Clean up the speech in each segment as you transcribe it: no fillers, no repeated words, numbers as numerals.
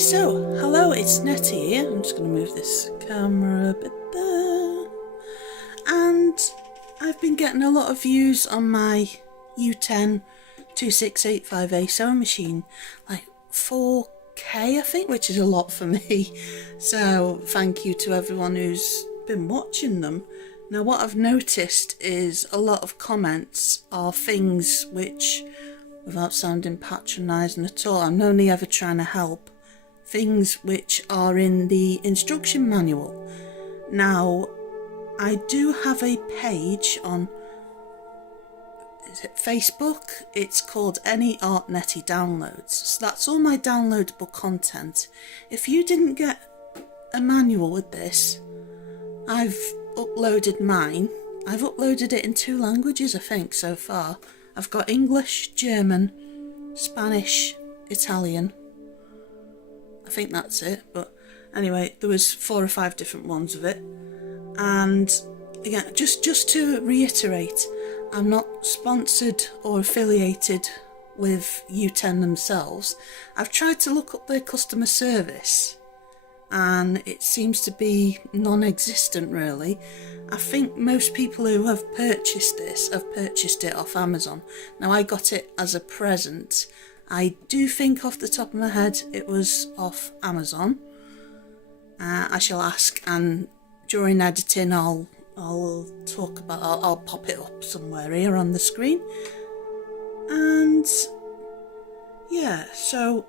so hello, it's Netty here. I'm just going to move this camera a bit there. And I've been getting a lot of views on my Uten 2685A sewing machine, like 4K I think, which is a lot for me. So thank you to everyone who's been watching them. Now what I've noticed is a lot of comments are things which, without sounding patronising at all, I'm only ever trying to help, things which are in the instruction manual. Now I do have a page on, is it Facebook? It's called Any Art Netty Downloads. So that's all my downloadable content. If you didn't get a manual with this, I've uploaded mine. I've uploaded it in 2 languages I think so far. I've got English, German, Spanish, Italian. I think that's it, but anyway, there was 4 or 5 different ones of it. And again, just to reiterate, I'm not sponsored or affiliated with Uten themselves. I've tried to look up their customer service and it seems to be non-existent really. I think most people who have purchased this have purchased it off Amazon. Now I got it as a present. I do think off the top of my head it was off Amazon. I shall ask, and during editing I'll talk about, I'll pop it up somewhere here on the screen. And yeah, so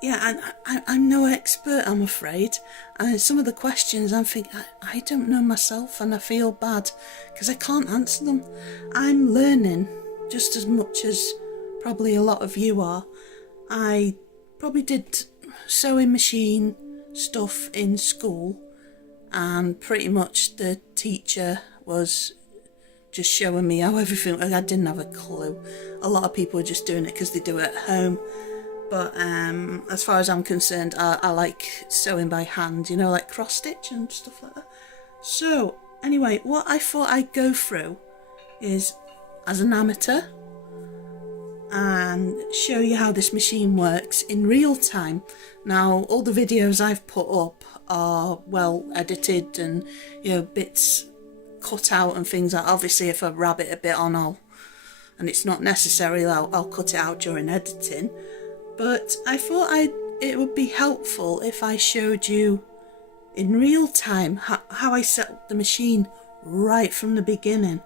yeah, I'm no expert, I'm afraid. And some of the questions I'm thinking, I don't know myself, and I feel bad because I can't answer them. I'm learning just as much as probably a lot of you are. I probably did sewing machine stuff in school, and pretty much the teacher was just showing me how everything, I didn't have a clue. A lot of people are just doing it because they do it at home. But as far as I'm concerned, I like sewing by hand, you know, like cross stitch and stuff like that. So anyway, what I thought I'd go through is, as an amateur, and show you how this machine works in real time. Now all the videos I've put up are well edited and, you know, bits cut out and things like, obviously if I rabbit a bit on, and it's not necessary, I'll cut it out during editing. But I thought it would be helpful if I showed you in real time how I set up the machine right from the beginning.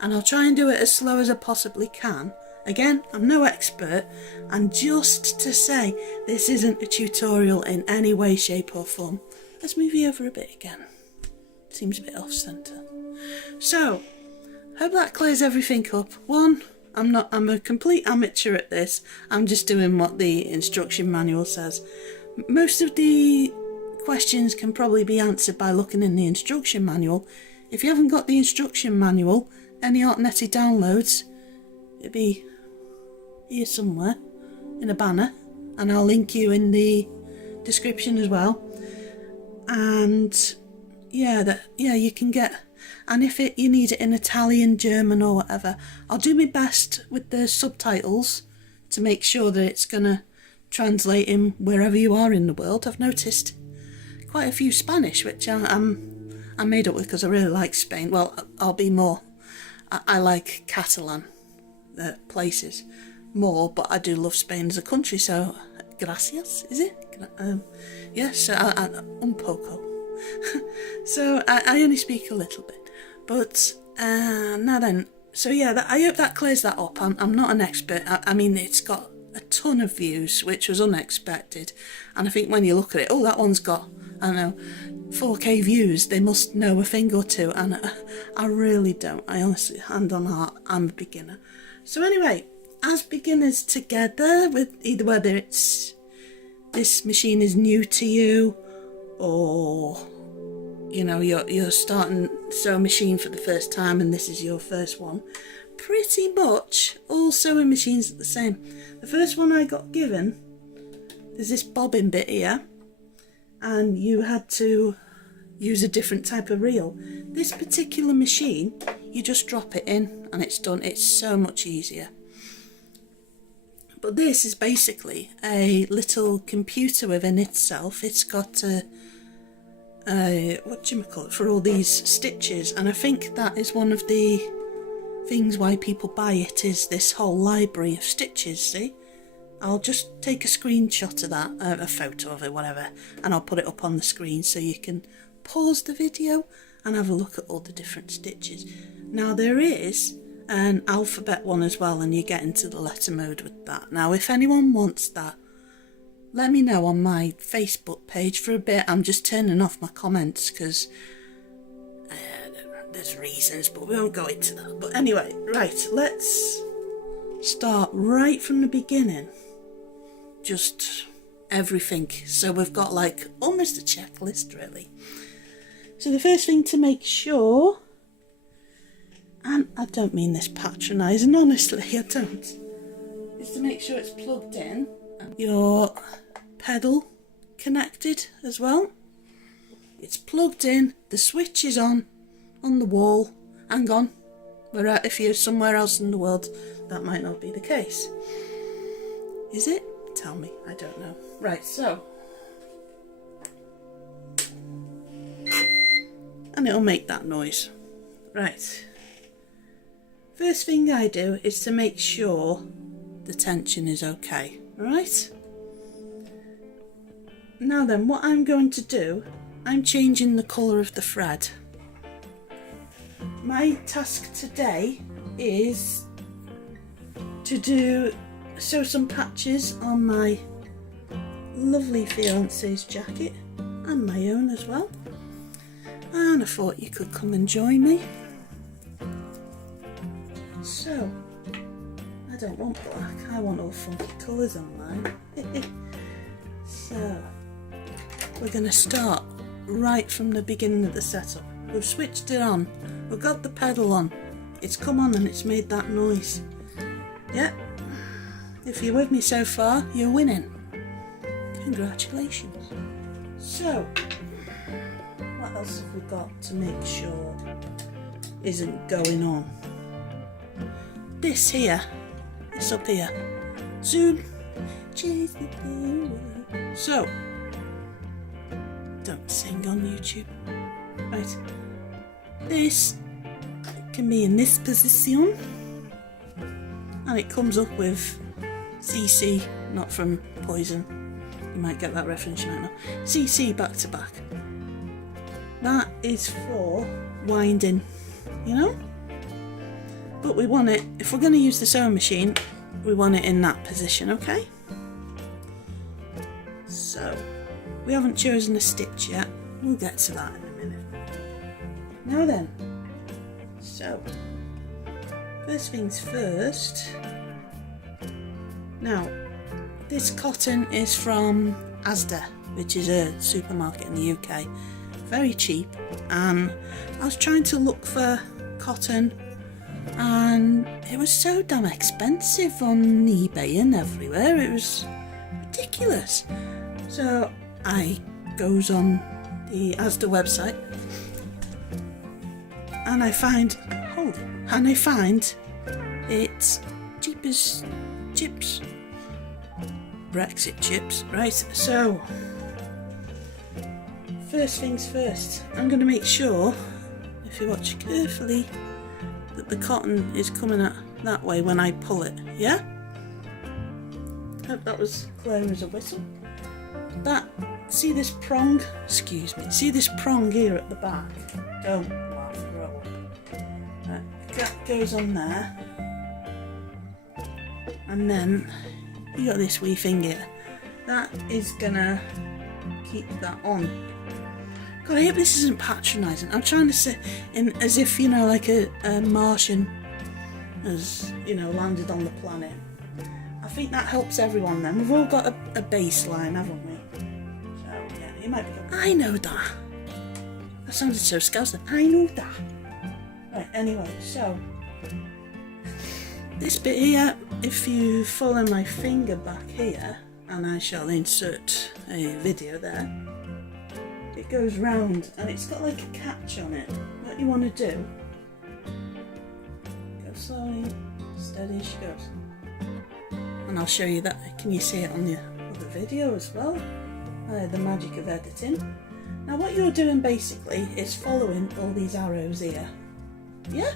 And I'll try and do it as slow as I possibly can. Again, I'm no expert, and just to say, this isn't a tutorial in any way, shape or form. Let's move you over a bit again. Seems a bit off centre. So, hope that clears everything up. One, I'm a complete amateur at this. I'm just doing what the instruction manual says. Most of the questions can probably be answered by looking in the instruction manual. If you haven't got the instruction manual, Any Art Netty Downloads, it'd be here somewhere in a banner, and I'll link you in the description as well. And yeah, you can get, and if you need it in Italian, German or whatever, I'll do my best with the subtitles to make sure that it's gonna translate in wherever you are in the world. I've noticed quite a few Spanish, which I'm made up with because I really like Spain. Well, I'll be more, I like Catalan places more, but I do love Spain as a country, so gracias, is it? Yes, un poco. So I only speak a little bit, but now then, so yeah, I hope that clears that up. I'm not an expert. I mean, it's got a ton of views, which was unexpected, and I think when you look at it, oh, that one's got, I don't know, 4K views, they must know a thing or two, and I really don't. I honestly, hand on heart, I'm a beginner. So anyway, as beginners together, with either whether it's this machine is new to you, or you know, you're starting sewing machine for the first time and this is your first one, pretty much all sewing machines are the same. The first one I got given, there's this bobbin bit here, and you had to use a different type of reel. This particular machine, you just drop it in and it's done. It's so much easier. But this is basically a little computer within itself. It's got whatchamacallit, for all these stitches, and I think that is one of the things why people buy it, is this whole library of stitches. See, I'll just take a screenshot of that, a photo of it, whatever, and I'll put it up on the screen so you can pause the video and have a look at all the different stitches. Now there is an alphabet one as well, and you get into the letter mode with that. Now if anyone wants that, let me know on my Facebook page. For a bit I'm just turning off my comments because there's reasons, but we won't go into that. But anyway, right, let's start right from the beginning, just everything. So we've got like almost a checklist really. So the first thing to make sure, and I don't mean this patronising, honestly I don't, is to make sure it's plugged in, your pedal connected as well, it's plugged in, the switch is on the wall. Hang on, if you're somewhere else in the world that might not be the case. Is it? Tell me, I don't know. Right, so, and it'll make that noise. Right, first thing I do is to make sure the tension is okay. Right, now then, what I'm going to do, I'm changing the colour of the thread. My task today is to sew some patches on my lovely fiance's jacket and my own as well, and I thought you could come and join me. So I don't want black, I want all funky colours on mine. So we're going to start right from the beginning of the setup. We've switched it on, we've got the pedal on, it's come on and it's made that noise. Yep, if you're with me so far, you're winning. Congratulations. So, what else have we got to make sure isn't going on? This here, this up here. Zoom. Chase the day. So, don't sing on YouTube. Right. This can be in this position, and it comes up with CC, not from Poison. You might get that reference, you might not. CC back to back. That is for winding, you know? But we want it, if we're going to use the sewing machine, we want it in that position, okay? So, we haven't chosen a stitch yet. We'll get to that in a minute. Now then, so, first things first. Now, this cotton is from Asda, which is a supermarket in the UK. Very cheap, and I was trying to look for cotton and it was so damn expensive on eBay and everywhere. It was ridiculous. So I goes on the Asda website and I find it's cheap as chips. Brexit chips, right? So first things first, I'm going to make sure, if you watch carefully, that the cotton is coming out that way when I pull it, yeah? Hope that was clear as a whistle. See this prong, excuse me, see this prong here at the back? Don't laugh, roll. That goes on there. And then you got this wee thing here. That is gonna keep that on. God, I hope this isn't patronising. I'm trying to say in as if, you know, like a Martian has, you know, landed on the planet. I think that helps everyone then. We've all got a baseline, haven't we? So, yeah, you might be going, I know that. That sounded so scousing. I know that. Right, anyway, so this bit here, if you follow my finger back here, and I shall insert a video there, it goes round and it's got like a catch on it. What you want to do, go slowly, steady as she goes. and I'll show you that. Can you see it on the other video as well? The magic of editing. Now what you're doing basically is following all these arrows here. Yeah?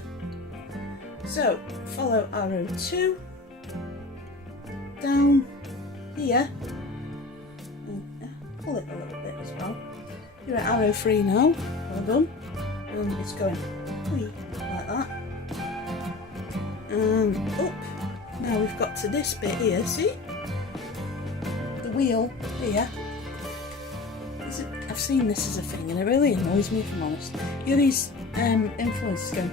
So follow arrow 2 down here, and pull it a little bit as well. You're at arrow 3 now, well done. And it's going like that. And up. Now we've got to this bit here, see? The wheel here. I've seen this as a thing and it really annoys me, if I'm honest. You know these influencers going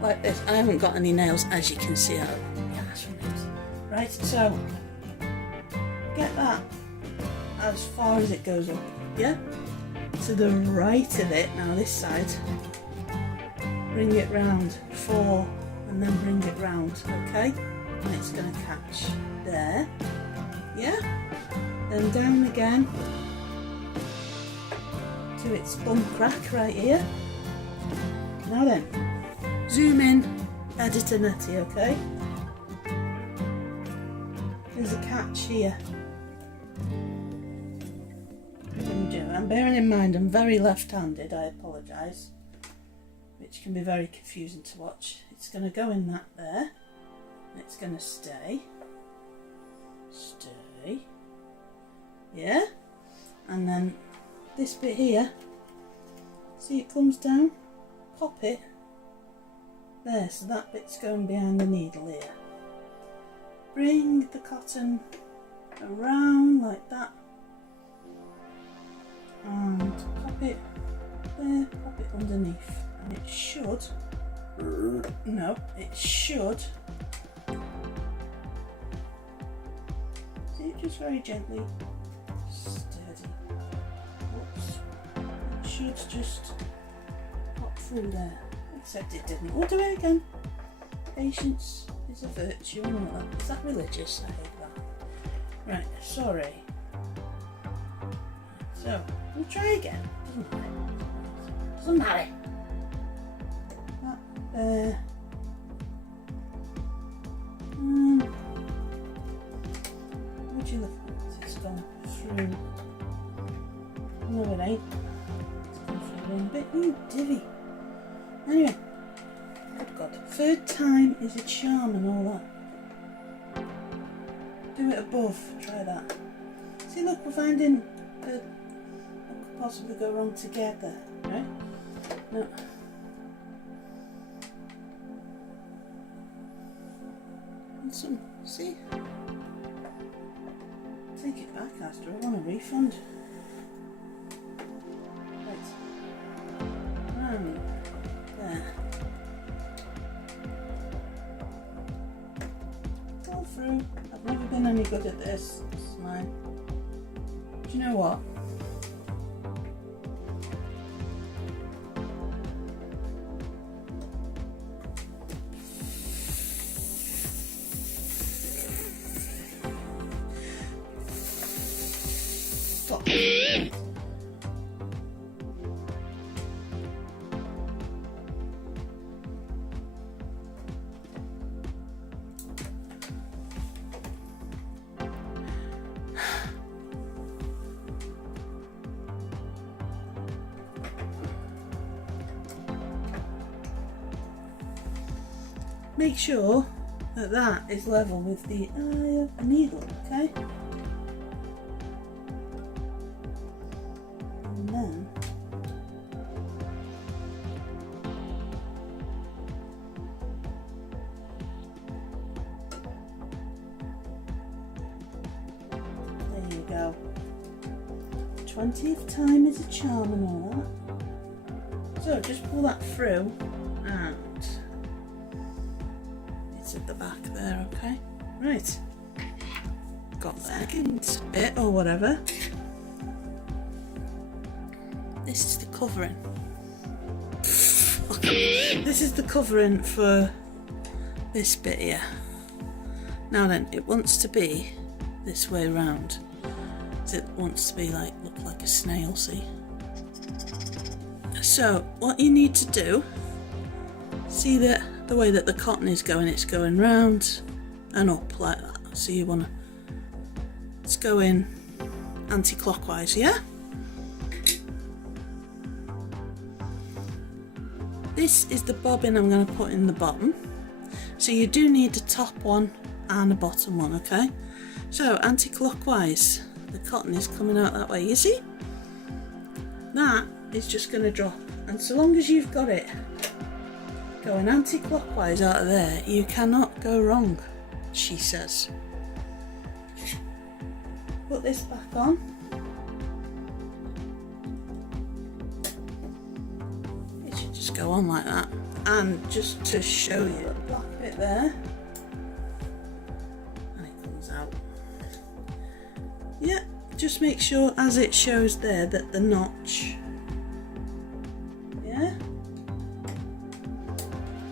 like this. I haven't got any nails, as you can see. Right, so get that as far as it goes up, yeah? To the right of it, now this side, bring it round 4 and then bring it round, okay? And it's going to catch there, yeah? Then down again to its bum crack right here. Now then, zoom in, editor Netty, okay? There's a catch here. I'm bearing in mind I'm very left-handed, I apologise, which can be very confusing to watch. It's going to go in that there, and it's going to stay, yeah, and then this bit here, see it comes down, pop it there, so that bit's going behind the needle here. Bring the cotton around like that, and pop it there, pop it underneath, and it should, no, it should, see it just very gently, steady, whoops, it should just pop through there, except it didn't. We'll do it again. Patience is a virtue and all that. Is that religious? I hate that. Right, sorry. So, we'll try again. Doesn't matter. Doesn't matter. That there. Would you look at it? It's gone through. No, it ain't. It's gone through a bit. Ooh, divvy. Anyway. Good God. 3rd time is a charm and all that. Do it above. Try that. See, look, we're finding what could possibly go wrong together, right? No. And some, see? Take it back, Astor. I want a refund. Right. There. Go through. I've never been any good at this. This is mine. Do you know what? Stop. Make sure that that is level with the eye of a needle, okay? And then there you go. 20th time is a charm and all that. So just pull that through and at the back there, okay? Right. Got the second bit or whatever. This is the covering. This is the covering for this bit here. Now then, it wants to be this way round. It wants to be like, look like a snail, see? So, what you need to do, see that the way that the cotton is going, it's going round and up like that. So you want to, let's go in anti-clockwise, yeah? This is the bobbin I'm going to put in the bottom. So you do need a top one and a bottom one, okay? So anti-clockwise, the cotton is coming out that way, you see? That is just going to drop, and so long as you've got it going anti-clockwise out of there, you cannot go wrong, she says. Put this back on. It should just go on like that. And just to show you the black bit there, and it comes out. Yeah, just make sure as it shows there that the notch, yeah,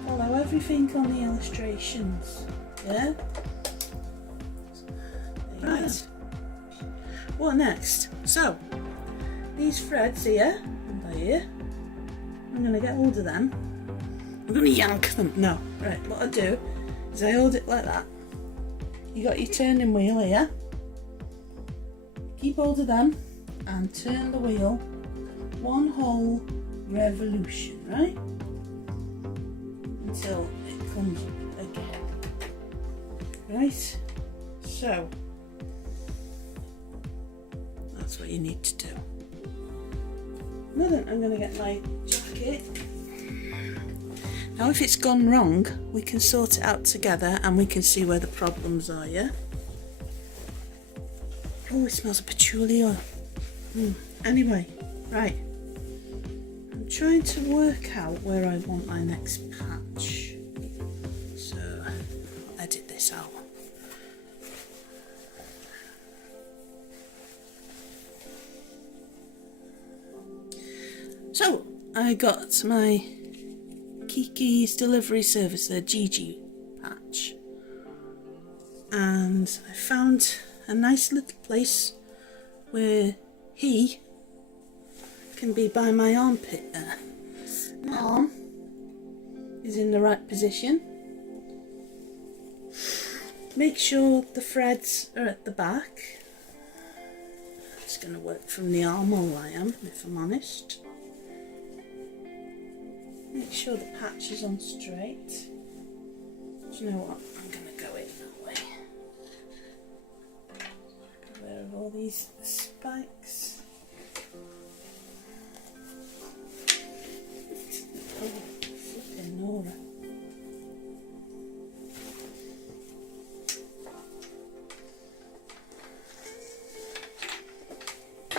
follow everything on the illustrations, yeah. Right. What next? So these threads here and by here, I'm going to get hold of them. I'm going to yank them. No, right. What I do is I hold it like that. You got your turning wheel here. Keep hold of them and turn the wheel one whole revolution, right? Until it comes up again. Right? So that's what you need to do. Now then, I'm going to get my jacket. Now if it's gone wrong, we can sort it out together and we can see where the problems are, yeah? Oh, it smells of patchouli oil. Anyway, right. I'm trying to work out where I want my next patch. So, I'll edit this out. So, I got my Kiki's delivery service, the Gigi patch. And I found a nice little place where he can be by my armpit there. My arm is in the right position. Make sure the threads are at the back. It's going to work from the armhole, I am, if I'm honest. Make sure the patch is on straight. Do you know what? I'm going to go in that way. Get rid of all these spikes. Oh, flipping Nora.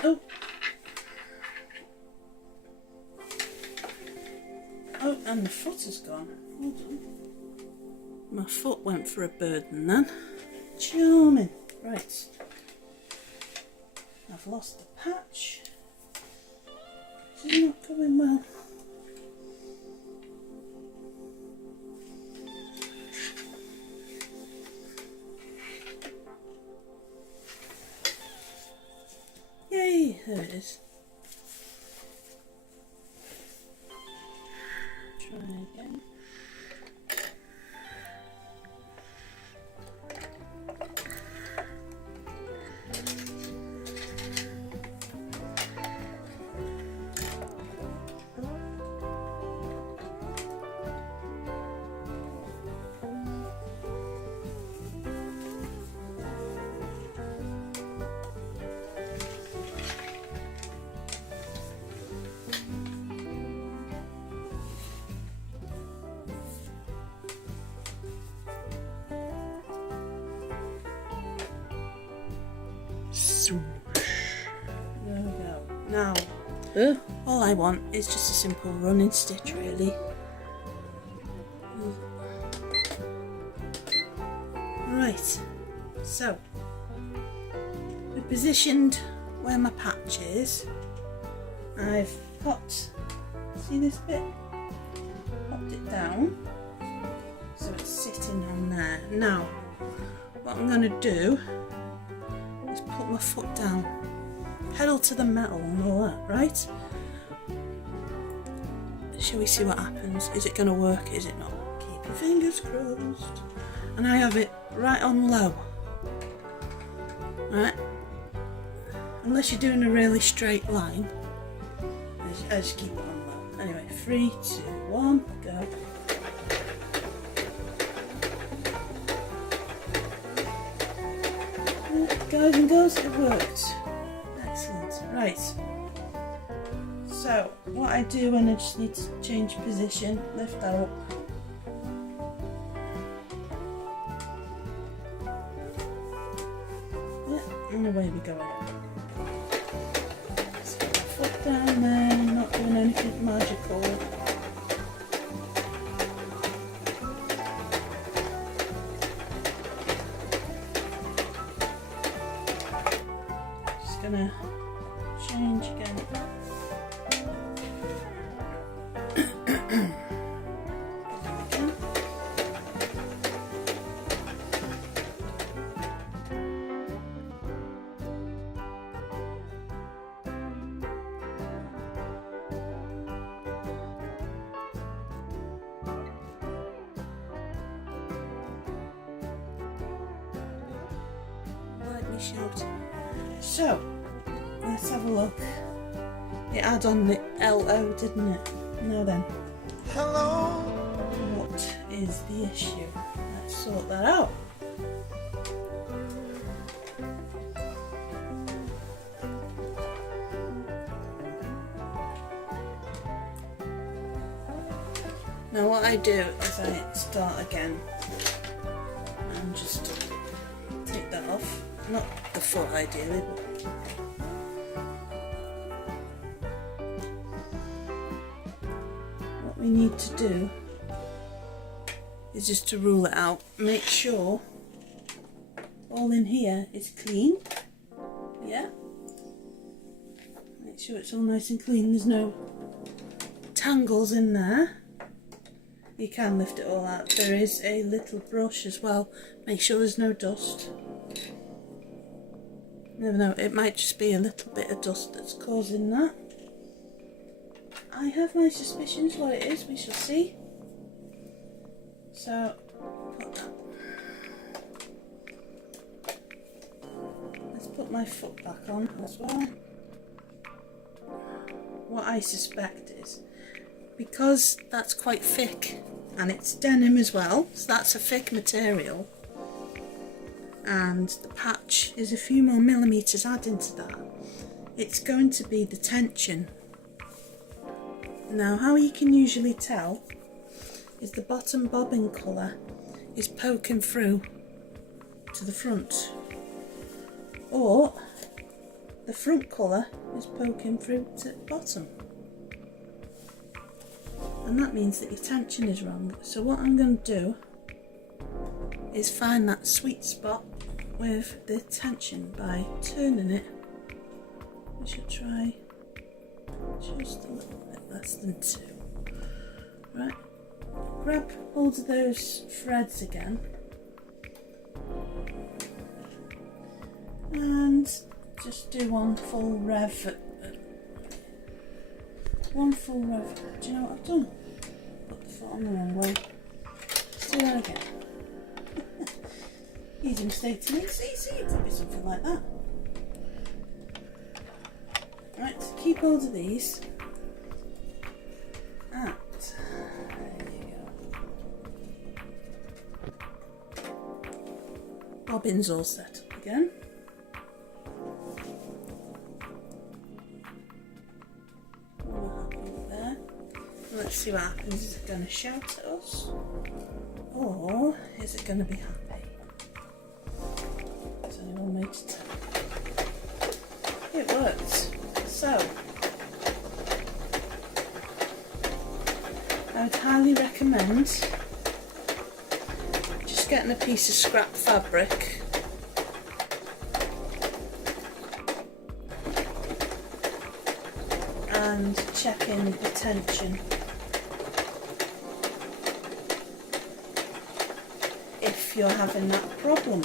Oh. Oh, and the foot is gone. Hold on. My foot went for a burden then. Charming. Right. I've lost the patch. This is not going well. Yay, there it is. Try again. There we go. Now, all I want is just a simple running stitch, really. Right, so we're positioned where my patch is. I've popped, see this bit? Popped it down so it's sitting on there. Now, what I'm going to do is put my foot down, pedal to the metal and all that, right? Shall we see what happens? Is it going to work? Is it not? Keep your fingers crossed. And I have it right on low. Right, unless you're doing a really straight line, I just keep it on low. Anyway, 3, 2, 1, go. Guys and girls, it worked. Excellent. Right. So, what I do when I just need to change position, lift that up. Yeah, and away we go again. Let's get my foot down there, not doing anything magical. Just gonna change again. Let me shout. So, let's have a look. It had on the LO, didn't it? Now then. Hello. What is the issue? Let's sort that out. Now what I do is I start again and just take that off. Not the foot ideally, but what we need to do is just to rule it out. Make sure all in here is clean. Yeah. Make sure it's all nice and clean. There's no tangles in there. You can lift it all out. There is a little brush as well. Make sure there's no dust. Never know, it might just be a little bit of dust that's causing that. I have my suspicions what it is, we shall see. So, put that. Let's put my foot back on as well. What I suspect is, because that's quite thick, and it's denim as well, so that's a thick material, and the patch is a few more millimetres adding to that, it's going to be the tension. Now how you can usually tell is the bottom bobbin colour is poking through to the front, or the front colour is poking through to the bottom, and that means that your tension is wrong. So what I'm going to do is find that sweet spot with the tension by turning it. We should try just a little bit less than 2. Right, grab hold of those threads again and just do one full rev. One full rev. Do you know what I've done? Put the foot on the wrong way. Let's do that again. Easy mistake to make. See, it could be something like that. Right, so keep hold of these. And there you go. Bobbin's all set up again. There. Let's see what happens. Is it going to shout at us? Or is it going to be happy? Has anyone made it? It works. So, I would highly recommend just getting a piece of scrap fabric and checking the tension. If you're having that problem.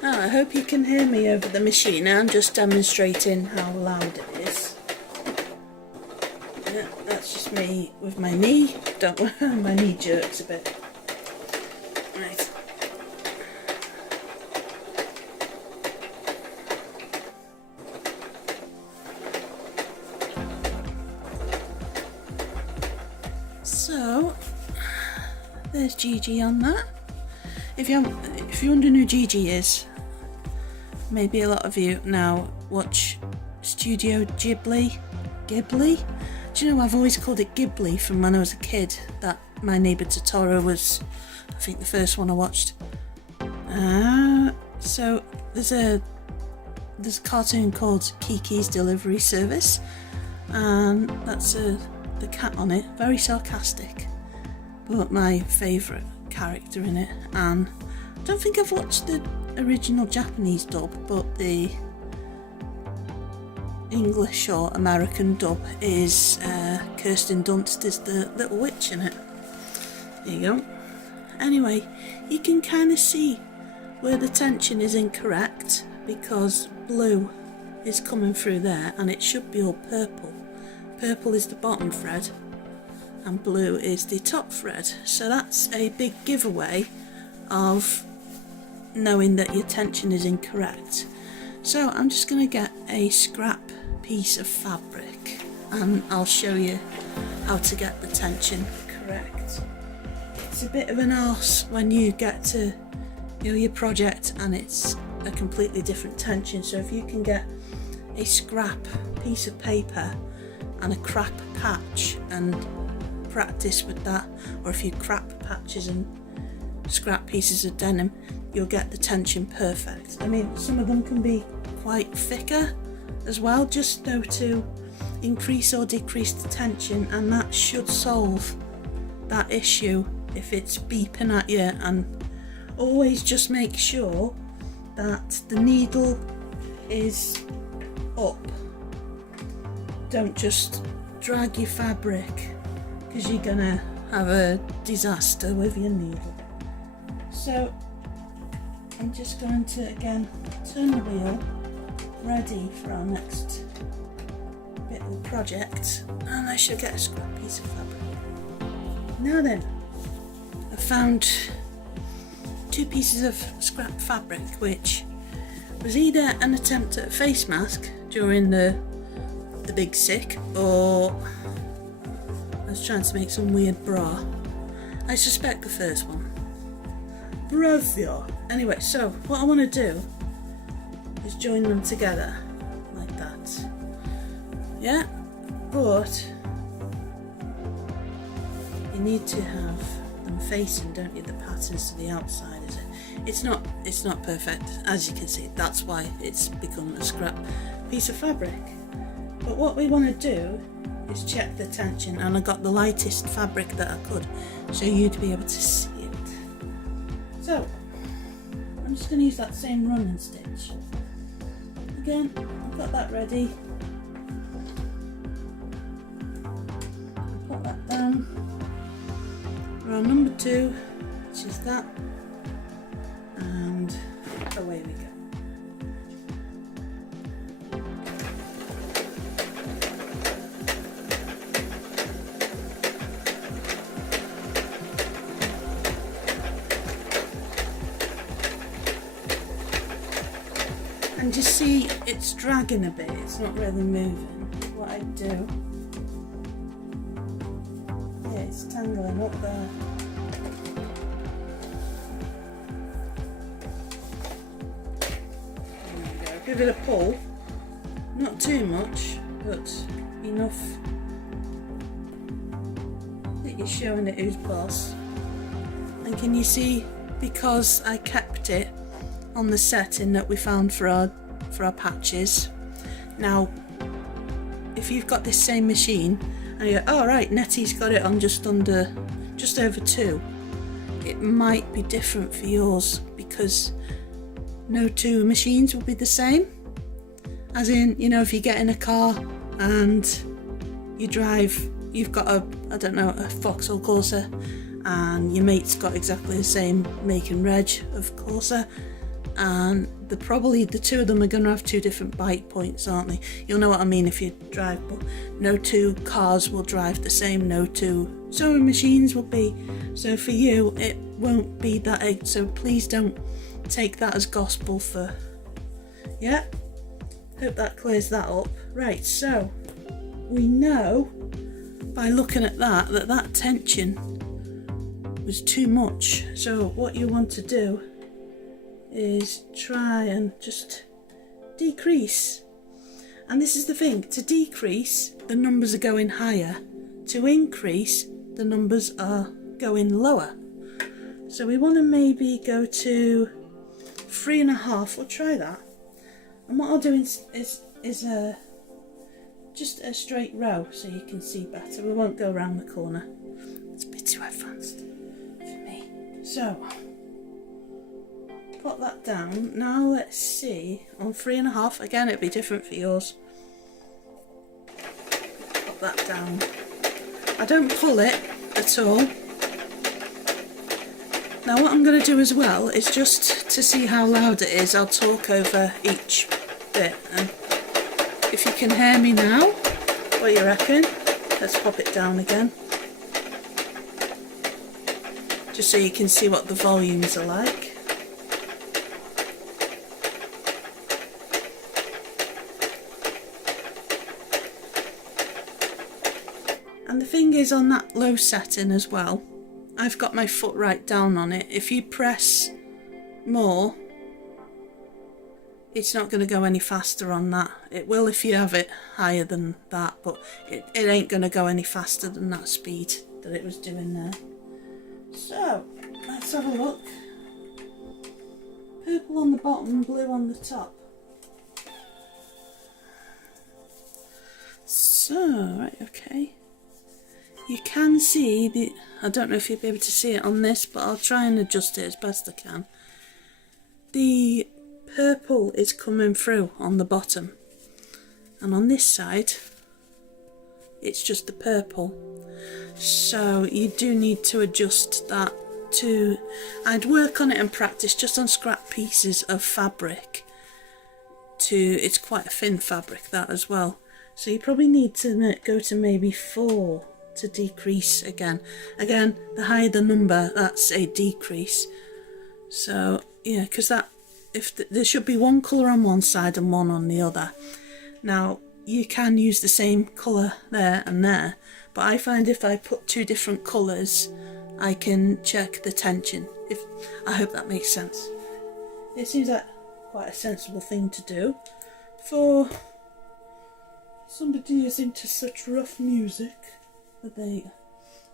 Now, I hope you can hear me over the machine. I'm just demonstrating how loud it is. Yeah, that's just me with my knee. Don't worry, my knee jerks a bit. Right. So there's Gigi on that. If you wonder who Gigi is, maybe a lot of you now watch Studio Ghibli. Ghibli? Do you know, I've always called it Ghibli from when I was a kid. That My Neighbour Totoro was, I think, the first one I watched. So there's a cartoon called Kiki's Delivery Service, and that's the cat on it, very sarcastic, but my favourite character in it. And I don't think I've watched the original Japanese dub, but the English or American dub is Kirsten Dunst is the little witch in it. There you go. Anyway, you can kind of see where the tension is incorrect, because blue is coming through there and it should be all purple. Purple is the bottom thread and blue is the top thread, so that's a big giveaway of knowing that your tension is incorrect. So I'm just going to get a scrap piece of fabric and I'll show you how to get the tension correct. It's a bit of an arse when you get to your project and it's a completely different tension, so if you can get a scrap piece of paper and a crap patch and practice with that, or if you crap patches and scrap pieces of denim, you'll get the tension perfect. I mean, some of them can be quite thicker as well, just though to increase or decrease the tension, and that should solve that issue if it's beeping at you. And always just make sure that the needle is up. Don't just drag your fabric, because you're gonna have a disaster with your needle. So I'm just going to again turn the wheel, ready for our next bit of the project, and I should get a scrap piece of fabric. Now then, I found 2 pieces of scrap fabric, which was either an attempt at a face mask during the big sick, or I was trying to make some weird bra. I suspect the first one. Brazil. Anyway, so what I want to do is join them together like that. Yeah, but you need to have them facing, don't you? The patterns to the outside, is it? It's not perfect, as you can see. That's why it's become a scrap piece of fabric. But what we want to do is check the tension, and I got the lightest fabric that I could so you'd be able to see it. So I'm just going to use that same running stitch. Again, I've got that ready. Put that down. We're on number 2, which is that, and away we go. And you see it's dragging a bit, it's not really moving. What I do, yeah, it's tangling up there. There we go. Give it a pull, not too much, but enough that you're showing it who's boss. And can you see, because I kept it on the setting that we found for our patches. Now, if you've got this same machine and you go, oh right, Netty's got it on just over 2, it might be different for yours, because no 2 machines will be the same. As in, you know, if you get in a car and you drive, you've got a Vauxhall Corsa, and your mate's got exactly the same make and reg of Corsa, and probably the two of them are going to have two different bite points, aren't they? You'll know what I mean if you drive, but no two cars will drive the same, no two sewing machines will be. So for you it won't be that, so please don't take that as gospel for, yeah, hope that clears that up. Right, so we know by looking at that that tension was too much, so what you want to do is try and just decrease. And this is the thing, to decrease the numbers are going higher, to increase the numbers are going lower. So we want to maybe go to 3.5. We'll try that, and what I'll do is just a straight row so you can see better. We won't go around the corner, it's a bit too advanced for me. So put that down. Now let's see, on 3.5, again it'll be different for yours. Put that down. I don't pull it at all. Now what I'm going to do as well is, just to see how loud it is, I'll talk over each bit, and if you can hear me now, what do you reckon? Let's pop it down again, just so you can see what the volumes are like. And the thing is, on that low setting as well, I've got my foot right down on it. If you press more, it's not going to go any faster on that. It will if you have it higher than that, but it ain't going to go any faster than that speed that it was doing there. So let's have a look. Purple on the bottom, blue on the top. So, right, okay. You can see I don't know if you'll be able to see it on this, but I'll try and adjust it as best I can. The purple is coming through on the bottom, and on this side it's just the purple. So you do need to adjust that to, I'd work on it and practice just on scrap pieces of fabric. It's quite a thin fabric, that as well. So you probably need to go to maybe 4 to decrease again. Again, the higher the number, that's a decrease. So yeah, because that, there should be one colour on one side and one on the other. Now you can use the same colour there and there, but I find if I put two different colours, I can check the tension. I hope that makes sense. It seems like quite a sensible thing to do for somebody who's into such rough music. But they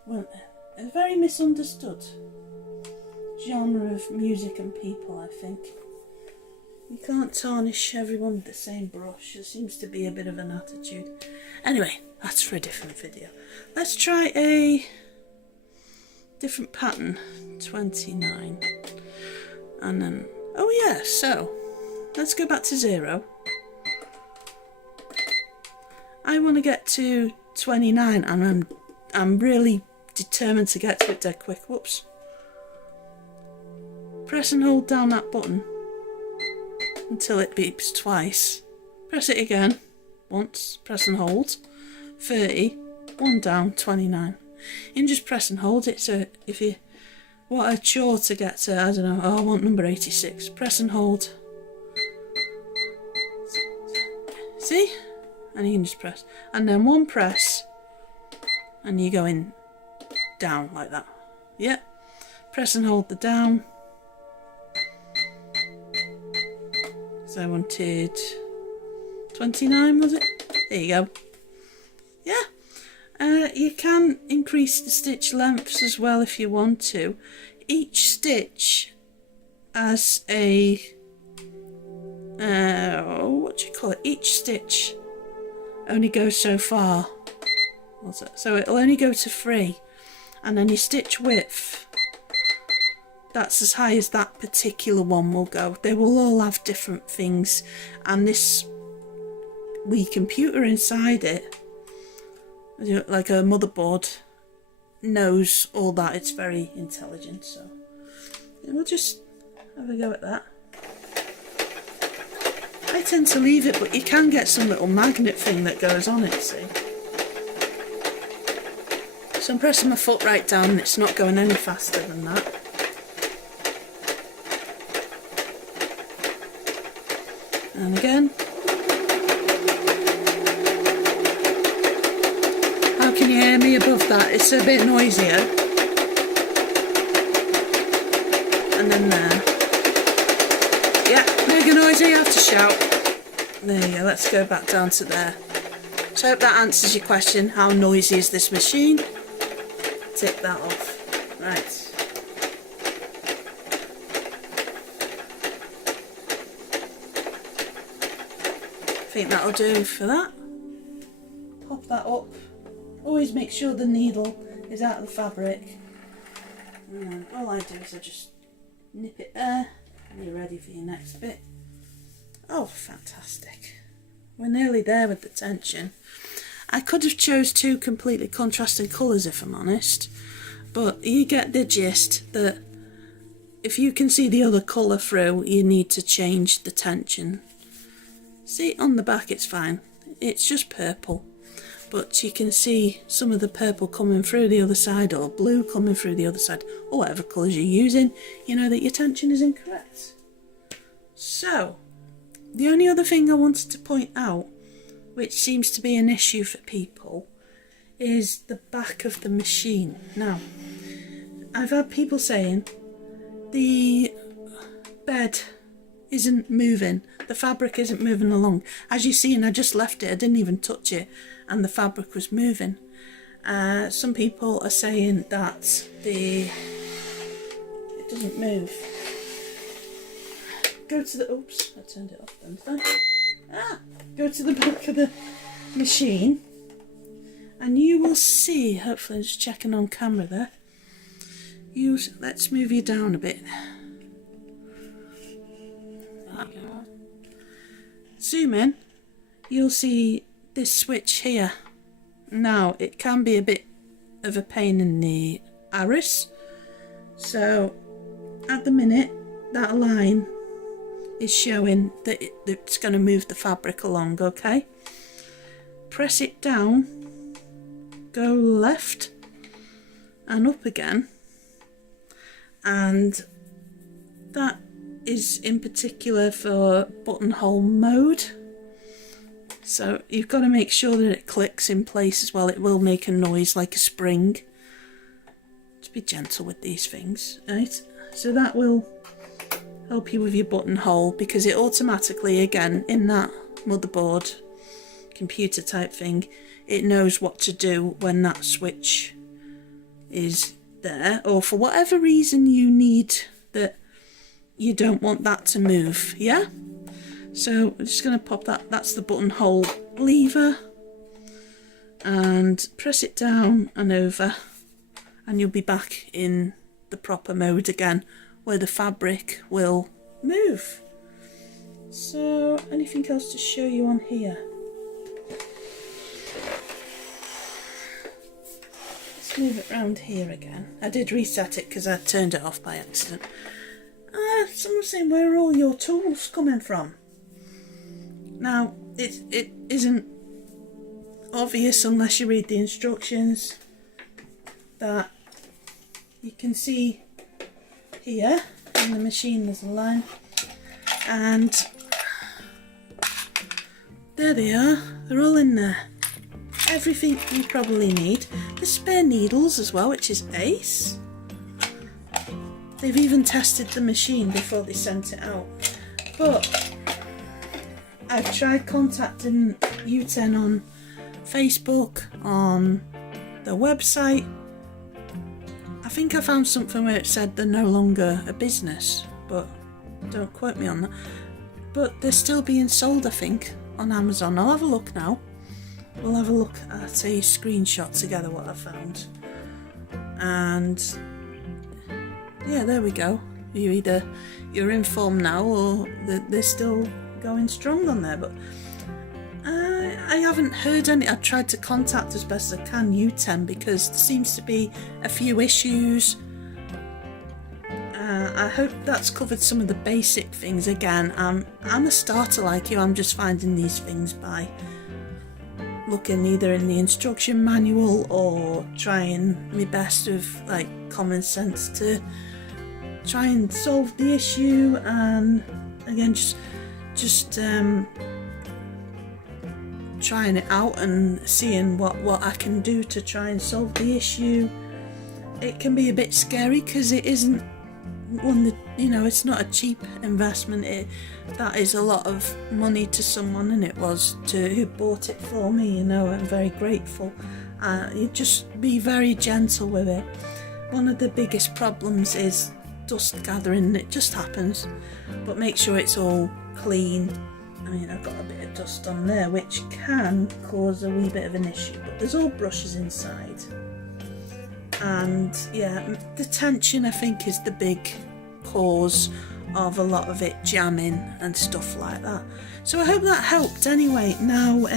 weren't a very misunderstood genre of music and people, I think. You can't tarnish everyone with the same brush. There seems to be a bit of an attitude. Anyway, that's for a different video. Let's try a different pattern. 29. And then, oh yeah, so let's go back to 0. I want to get to 29, and I'm really determined to get to it dead quick. Whoops. Press and hold down that button until it beeps twice. Press it again once, press and hold. 30, 1 down, 29. You can just press and hold it. So if you want a chore to get to, I don't know, oh, I want number 86, press and hold. See? And you can just press, and then one press and you're going down like that. Yep. Press and hold the down. So I wanted 29, was it? There you go. Yeah. You can increase the stitch lengths as well if you want to. Each stitch has a what do you call it? Each stitch only goes so far. What's it? So it'll only go to 3, and then your stitch width, that's as high as that particular one will go. They will all have different things, and this wee computer inside it, like a motherboard, knows all that. It's very intelligent. So we'll just have a go at that. I tend to leave it, but you can get some little magnet thing that goes on it, see. So I'm pressing my foot right down and it's not going any faster than that. And again. How can you hear me above that? It's a bit noisier. And then there. Yeah, mega noisy, you have to shout. There you go, let's go back down to there. So I hope that answers your question, how noisy is this machine? Tick that off. Right. I think that'll do for that. Pop that up. Always make sure the needle is out of the fabric. And all I do is I just nip it there and you're ready for your next bit. Oh, fantastic. We're nearly there with the tension. I could have chose two completely contrasting colours if I'm honest, but you get the gist that if you can see the other colour through, you need to change the tension. See, on the back it's fine, it's just purple, but you can see some of the purple coming through the other side or blue coming through the other side, or whatever colours you're using, you know that your tension is incorrect. So, the only other thing I wanted to point out, which seems to be an issue for people, is the back of the machine. Now, I've had people saying the bed isn't moving, the fabric isn't moving along. As you see, and I just left it, I didn't even touch it, and the fabric was moving. Some people are saying that it doesn't move. Go to the, oops, I turned it off then. Go to the back of the machine and you will see, hopefully I'm just checking on camera there, let's move you down a bit. Zoom in, you'll see this switch here. Now it can be a bit of a pain in the arse, so at the minute that line is showing that it's going to move the fabric along, okay? Press it down, go left and up again, and that is in particular for buttonhole mode. So you've got to make sure that it clicks in place as well. It will make a noise like a spring. Just be gentle with these things, right? So that will help you with your buttonhole, because it automatically, again, in that motherboard computer type thing, it knows what to do when that switch is there, or for whatever reason you need that you don't want that to move. Yeah, so I'm just going to pop that, that's the buttonhole lever, and press it down and over, and you'll be back in the proper mode again, where the fabric will move. So, anything else to show you on here? Let's move it around here again. I did reset it because I turned it off by accident. Someone's saying, where are all your tools coming from? Now, it isn't obvious unless you read the instructions, that you can see here in the machine there's a line, and there they are, they're all in there. Everything you probably need. The spare needles as well, which is ace. They've even tested the machine before they sent it out. But I've tried contacting Uten on Facebook, on the website. I think I found something where it said they're no longer a business, but don't quote me on that. But they're still being sold, I think, on Amazon. I'll have a look now. We'll have a look at a screenshot together what I found. And yeah, there we go. You're informed now, or they're still going strong on there. But I haven't heard any. I tried to contact as best as I can Uten, because there seems to be a few issues, I hope that's covered some of the basic things. Again, I'm a starter like you. I'm just finding these things by looking either in the instruction manual or trying my best with like common sense to try and solve the issue. And again, just trying it out and seeing what I can do to try and solve the issue. It can be a bit scary because it isn't one that, you know, it's not a cheap investment. That is a lot of money to someone, and it was to who bought it for me. You know, I'm very grateful. You just be very gentle with it. One of the biggest problems is dust gathering. It just happens, but make sure it's all clean. I mean, I've got a bit of dust on there, which can cause a wee bit of an issue, but there's all brushes inside. And yeah, the tension I think is the big cause of a lot of it jamming and stuff like that. So I hope that helped anyway. Now,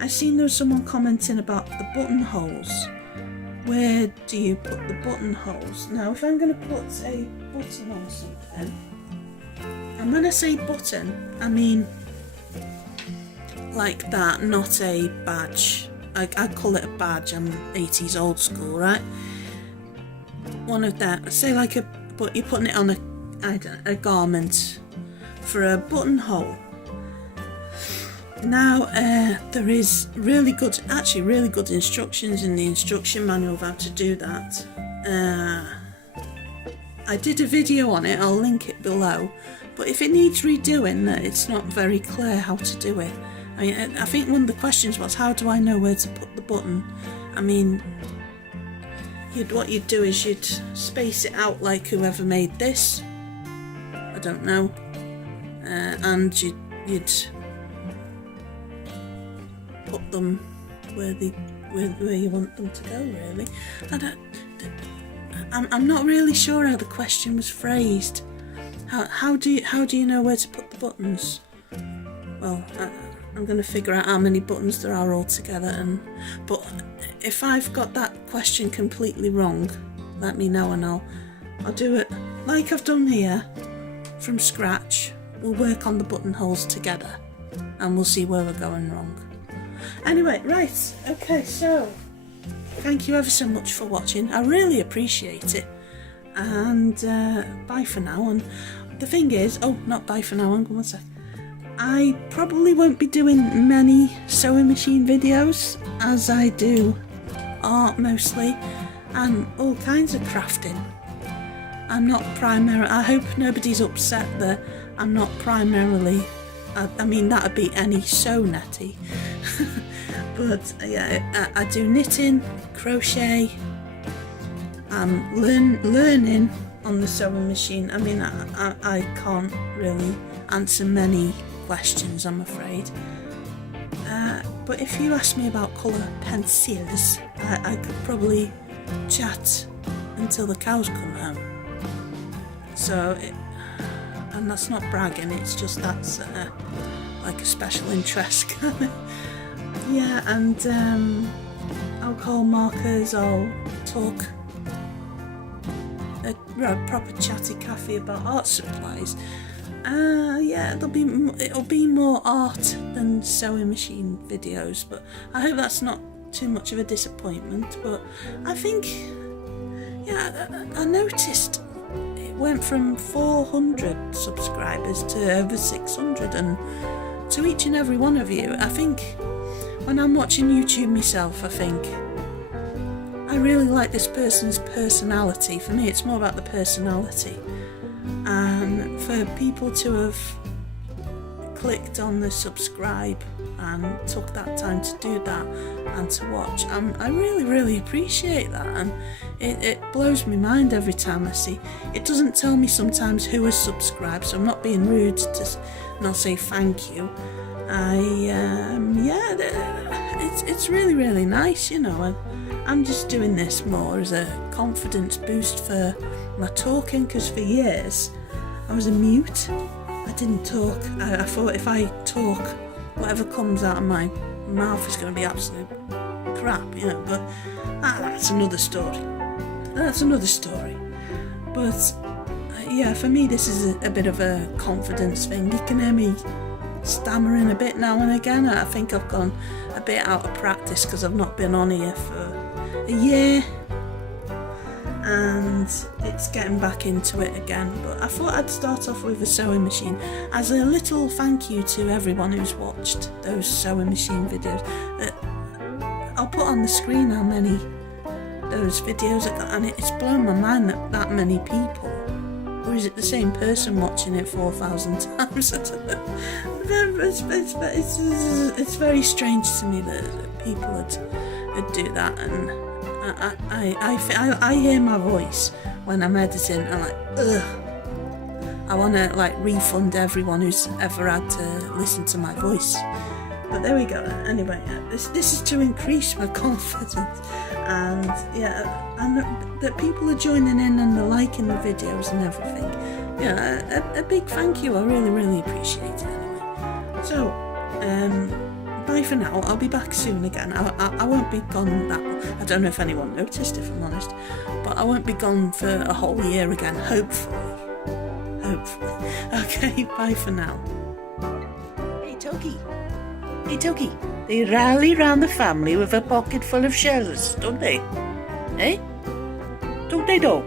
I seen there was someone commenting about the buttonholes. Where do you put the buttonholes? Now, if I'm going to put a button on something, and when I say button, I mean like that, not a badge. I call it a badge. I'm 80s old school, right? One of that. Say like but you're putting it on a garment for a buttonhole. Now there is really good instructions in the instruction manual of how to do that. I did a video on it. I'll link it below. But if it needs redoing, it's not very clear how to do it. I mean, I think one of the questions was, how do I know where to put the button? I mean, what you'd do is you'd space it out like whoever made this. I don't know. And you'd put them where you want them to go, really. I'm not really sure how the question was phrased. How do you know where to put the buttons? Well, I'm going to figure out how many buttons there are altogether. But if I've got that question completely wrong, let me know and I'll do it like I've done here, from scratch. We'll work on the buttonholes together and we'll see where we're going wrong. Anyway, right, okay, so thank you ever so much for watching. I really appreciate it. And bye for now. And the thing is, not bye for now, hang on one sec. I probably won't be doing many sewing machine videos, as I do art mostly, and all kinds of crafting. I'm not primarily, I hope nobody's upset that I'm not primarily, I mean that'd be any sew Netty. But yeah, I do knitting, crochet, learning on the sewing machine. I mean, I can't really answer many questions, I'm afraid. But if you ask me about colour pencils, I could probably chat until the cows come home. So, and that's not bragging, it's just that's like a special interest. Yeah, and alcohol markers, I'll talk a proper chatty cafe about art supplies. Yeah, it'll be more art than sewing machine videos, but I hope that's not too much of a disappointment. But I think, yeah, I noticed it went from 400 subscribers to over 600, and to each and every one of you, I think when I'm watching YouTube myself, I think I really like this person's personality. For me, it's more about the personality. And for people to have clicked on the subscribe and took that time to do that and to watch, I really, really appreciate that. And it blows my mind every time I see. It doesn't tell me sometimes who has subscribed, so I'm not being rude to not say thank you. It's really, really nice, you know. I'm just doing this more as a confidence boost for my talking, because for years I was a mute. I didn't talk. I thought if I talk, whatever comes out of my mouth is going to be absolute crap, you know. But that's another story. But yeah, for me this is a bit of a confidence thing. You can hear me stammering a bit now and again. I think I've gone a bit out of practice because I've not been on here for a year, and it's getting back into it again. But I thought I'd start off with a sewing machine as a little thank you to everyone who's watched those sewing machine videos. I'll put on the screen how many those videos I got, and it's blown my mind that many people. Or is it the same person watching it 4,000 times? I don't know. It's very strange to me that people would do that, and I hear my voice when I'm editing. I'm like, ugh. I want to like refund everyone who's ever had to listen to my voice. But there we go. Anyway, this is to increase my confidence, and yeah, and that people are joining in and they're liking the videos and everything. Yeah, a big thank you. I really appreciate it. Anyway, so bye for now. I'll be back soon again. I won't be gone that long. I don't know if anyone noticed, if I'm honest, but I won't be gone for a whole year again. Hopefully. Okay, bye for now. Hey Toki. Hey Toki, they rally round the family with a pocket full of shells, don't they? Eh? Don't they though?